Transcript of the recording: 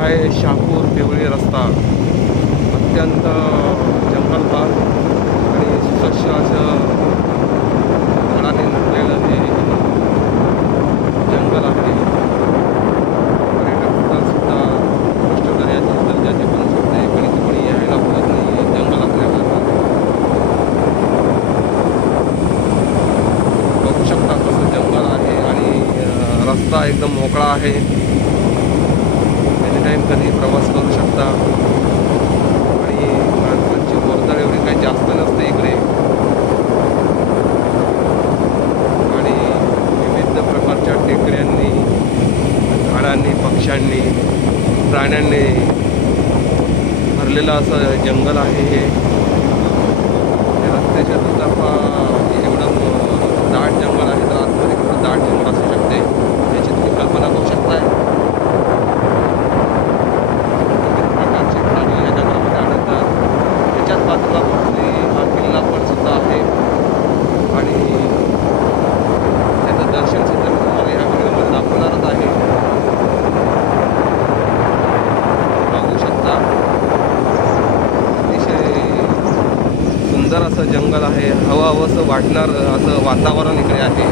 आहे शहापूर देवळी रस्ता. अत्यंत जंगल भाग आणि सुसह्य असं झाडाने नटलेलं हे जंगल आहे. पर्यटक स्थळसुद्धा उत्कृष्ट दर्जाचे बनू शकते, पण इथे कोणी यायला बघत नाही जंगल असल्याकारणाने. बघू शकता कसं जंगल आहे आणि रस्ता एकदम मोकळा आहे. एनी टाईम कधी प्रवास करू शकता आणि माणसांची वर्दळ एवढी काही जास्त नसते इकडे. आणि विविध प्रकारच्या टेकड्यांनी, झाडांनी, पक्ष्यांनी, प्राण्यांनी भरलेलं असं जंगल आहे हे. रस्त्याच्या दुतर्फा एवढं दाट जंगल आहे, तर आतमध्ये कसं दाट जंगल असू शकते याची तुम्ही कल्पना करू शकताय. विविध प्रकारचे प्राणी या जंगलामध्ये आढळतात. त्याच्याच बाजूला मोठे हा किल्ला पण सुद्धा आहे आणि त्याचं दर्शन सुद्धा मी तुम्हाला या व्हिडिओमध्ये दाखवणारच आहे. बघू शकता अतिशय सुंदर असं जंगल आहे. हवं हवंसं वाटणार असं वातावरण इकडे आहे.